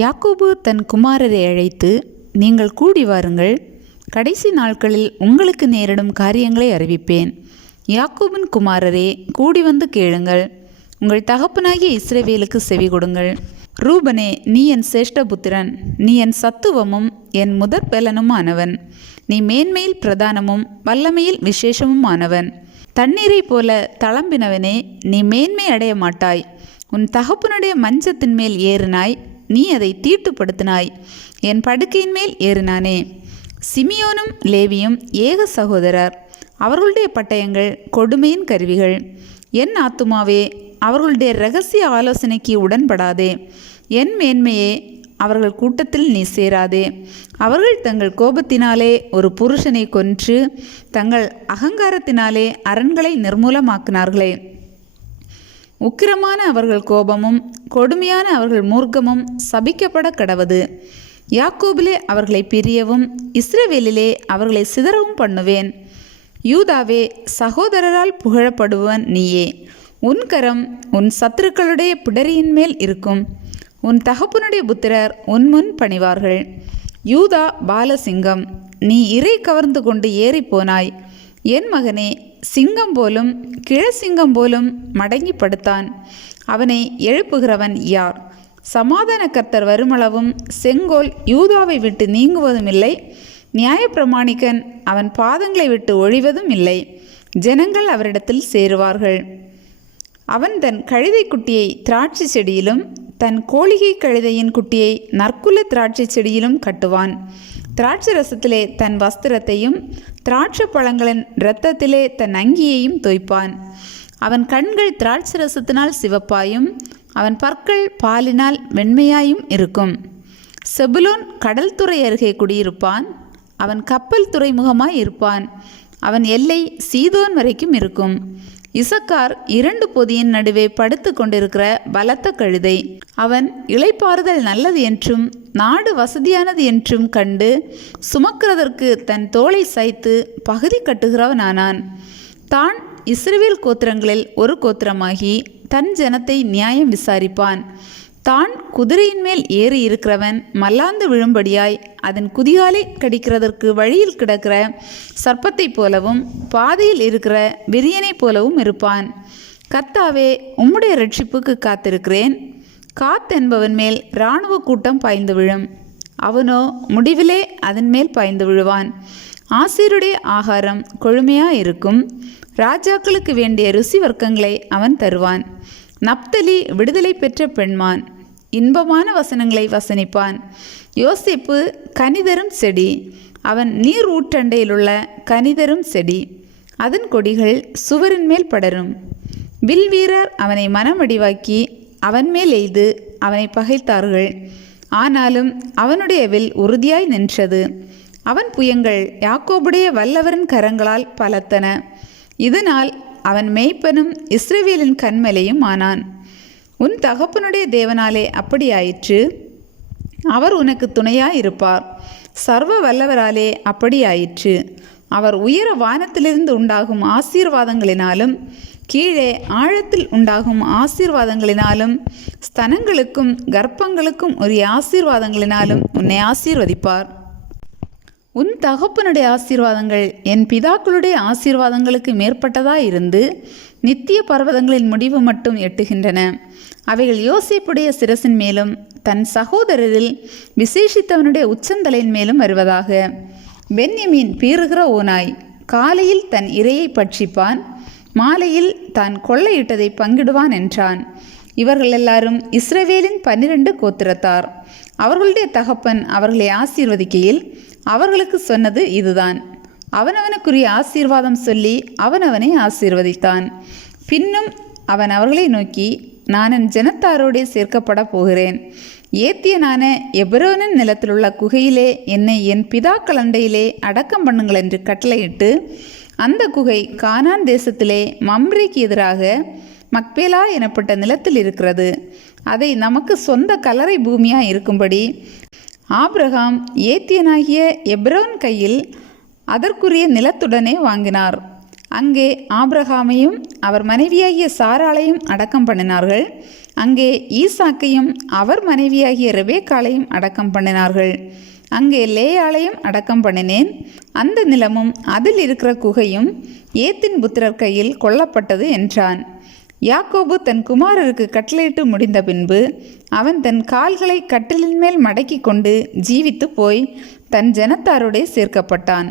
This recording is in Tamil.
யாக்கோபு தன் குமாரரை அழைத்து, நீங்கள் கூடி வாருங்கள், கடைசி நாட்களில் உங்களுக்கு நேரிடும் காரியங்களை அறிவிப்பேன். யாக்கோபின் குமாரரே, கூடி வந்து கேளுங்கள், உங்கள் தகப்பனாகிய இஸ்ரவேலுக்கு செவி கொடுங்கள். ரூபனே, நீ என் சேஷ்டபுத்திரன், நீ என் சத்துவமும் என் முதற் பலனும் ஆனவன். நீ மேன்மையில் பிரதானமும் வல்லமையில் விசேஷமும் ஆனவன். தண்ணீரை போல தளம்பினவனே, நீ மேன்மை அடைய மாட்டாய். உன் தகப்பனுடைய மஞ்சத்தின் மேல் ஏறினாய், நீ அதை தீட்டுப்படுத்தினாய். என் படுக்கையின் மேல் ஏறினானே. சிமியோனும் லேவியும் ஏக சகோதரர், அவர்களுடைய பட்டயங்கள் கொடுமையின் கருவிகள். என் ஆத்துமாவே, அவர்களுடைய இரகசிய ஆலோசனைக்கு உடன்படாதே. என் மேன்மையே, அவர்கள் கூட்டத்தில் நீ சேராதே. அவர்கள் தங்கள் கோபத்தினாலே ஒரு புருஷனை கொன்று தங்கள் அகங்காரத்தினாலே அரண்களை நிர்மூலமாக்கினார்களே. உக்கிரமான அவர்கள் கோபமும் கொடுமையான அவர்கள் மூர்க்கமும் சபிக்கப்பட கடவது. யாக்கோபிலே அவர்களை பிரியவும் இஸ்ரவேலிலே அவர்களை சிதறவும் பண்ணுவேன். யூதாவே, சகோதரரால் புகழப்படுவன் நீயே. உன் கரம் உன் சத்துருக்களுடைய பிடரியின் மேல் இருக்கும். உன் தகப்பனுடைய புத்திரர் உன் முன் பணிவார்கள். யூதா பாலசிங்கம், நீ இறை கவர்ந்து கொண்டு ஏறி போனாய். என் மகனே, சிங்கம் போலும் கிழசிங்கம் போலும் மடங்கி படுத்தான். அவனை எழுப்புகிறவன் யார்? சமாதான கர்த்தர் வருமளவும் செங்கோல் யூதாவை விட்டு நீங்குவதும் இல்லை. நியாயப்பிரமாணிக்கன் அவன் பாதங்களை விட்டு ஒழிவதும் இல்லை. ஜனங்கள் அவரிடத்தில் சேருவார்கள். அவன் தன் கழுதை குட்டியை திராட்சை செடியிலும் தன் கோழிகை கழுதையின் குட்டியை நற்குல திராட்சை செடியிலும் கட்டுவான். திராட்சை ரசத்திலே தன் வஸ்திரத்தையும் திராட்சை பழங்களின் இரத்தத்திலே தன் அங்கியையும் தோய்ப்பான். அவன் கண்கள் திராட்சை ரசத்தினால் சிவப்பாயும் அவன் பற்கள் பாலினால் வெண்மையாயும் இருக்கும். செபுலோன் கடல் துறை அருகே குடியிருப்பான். அவன் கப்பல் துறைமுகமாய் இருப்பான். அவன் எல்லை சீதோன் வரைக்கும் இருக்கும். இசக்கார் 2 பொதியின் நடுவே படுத்து கொண்டிருக்கிற பலத்த கழுதை. அவன் இளைப்பாறுதல் நல்லது என்றும் நாடு வசதியானது என்றும் கண்டு சுமக்கிறதற்கு தன் தோளை சாய்த்து பகுதி கட்டுகிறவனானான். தான் இஸ்ரவேல் கோத்திரங்களில் ஒரு கோத்திரமாகி தன் ஜனத்தை நியாயம் விசாரிப்பான். தான் குதிரையின் மேல் ஏறி இருக்கிறவன் மல்லாந்து விழும்படியாய் அதன் குதிகாலை கடிக்கிறதற்கு வழியில் கிடக்கிற சர்ப்பத்தை போலவும் பாதையில் இருக்கிற விரியனைப் போலவும் இருப்பான். கர்த்தாவே, உம்முடைய ரட்சிப்புக்கு காத்திருக்கிறேன். காத்தென்பவன் மேல் இராணுவ கூட்டம் பாய்ந்து விழும். அவனோ முடிவிலே அதன் மேல் பாய்ந்து விழுவான். ஆசீருடைய ஆகாரம் கொழுமையாயிருக்கும். ராஜாக்களுக்கு வேண்டிய ருசி வர்க்கங்களை அவன் தருவான். நப்தலி விடுதலை பெற்ற பெண்மான், இன்பமான வசனங்களை வசனிப்பான். யோசேப்பு கனிதரும் செடி, அவன் நீர் ஊற்றண்டையிலுள்ள கனிதரும் செடி. அதன் கொடிகள் சுவரின் மேல் படரும். வில் வீரர் அவனை மனமடிவாக்கி அவன் மேல் எய்து அவனை பகைத்தார்கள். ஆனாலும் அவனுடைய வில் உறுதியாய் நின்றது. அவன் புயங்கள் யாக்கோபுடைய வல்லவரின் கரங்களால் பலத்தன. இதனால் அவன் மேய்ப்பனும் இஸ்ரவேலின் கண்மலையும் ஆனான். உன் தகப்பனுடைய தேவனாலே அப்படியாயிற்று. அவர் உனக்கு துணையாயிருப்பார். சர்வ வல்லவராலே அப்படியாயிற்று. அவர் உயர வானத்திலிருந்து உண்டாகும் ஆசீர்வாதங்களினாலும் கீழே ஆழத்தில் உண்டாகும் ஆசீர்வாதங்களினாலும் ஸ்தனங்களுக்கும் கர்ப்பங்களுக்கும் உரிய ஆசீர்வாதங்களினாலும் உன்னை ஆசீர்வதிப்பார். உன் தகப்பனுடைய ஆசீர்வாதங்கள் என் பிதாக்களுடைய ஆசீர்வாதங்களுக்கு மேற்பட்டதாயிருந்து நித்திய பர்வதங்களின் முடிவு மட்டும் எட்டுகின்றன. அவைகள் யோசேப்புடைய சிரசின் மேலும் தன் சகோதரரில் விசேஷித்தவனுடைய உச்சந்தலையின் மேலும் வருவதாக. பென்யமீன் பீறுகிற ஓனாய் காலையில் தன் இரையை பட்சிப்பான், மாலையில் தான் கொள்ளையிட்டதை பங்கிடுவான் என்றான். இவர்கள் எல்லாரும் இஸ்ரவேலின் 12 கோத்திரத்தார். அவர்களுடைய தகப்பன் அவர்களை ஆசீர்வதிக்கையில் அவர்களுக்கு சொன்னது இதுதான். அவனவனுக்குரிய ஆசீர்வாதம் சொல்லி அவனவனை ஆசீர்வதித்தான். பின்னும் அவன் அவர்களை நோக்கி, நான் என் ஜனத்தாரோடே சேர்க்கப்பட போகிறேன். ஏத்தியனான எபிரோனின் நிலத்திலுள்ள குகையிலே என்னை என் பிதாக்கள் அண்டையிலே அடக்கம் பண்ணுங்கள் என்று கட்டளையிட்டு, அந்த குகை கானான் தேசத்திலே மம்ரேக்கு எதிராக மக்பேலா எனப்பட்ட நிலத்தில் இருக்கிறது. அதை நமக்கு சொந்த கல்லறை பூமியாக இருக்கும்படி ஆபிரகாம் ஏத்தியனாகிய எப்ரோன் கையில் அதற்குரிய நிலத்துடனே வாங்கினார். அங்கே ஆபிரகாமையும் அவர் மனைவியாகிய சாராளையும் அடக்கம் பண்ணினார்கள். அங்கே ஈசாக்கையும் அவர் மனைவியாகிய ரெபேக்காளையும் அடக்கம் பண்ணினார்கள். அங்கே லேயாளையும் அடக்கம் பண்ணினேன். அந்த நிலமும் அதில் இருக்கிற குகையும் ஏத்தின் புத்திரர் கையில் கொல்லப்பட்டது என்றான். யாக்கோபு தன் குமாரருக்கு கட்டளையிட்டு முடிந்த பின்பு அவன் தன் கால்களை கட்டிலின் மேல் மடக்கி கொண்டு ஜீவித்து போய் தன் ஜனத்தாரோடே சேர்க்கப்பட்டான்.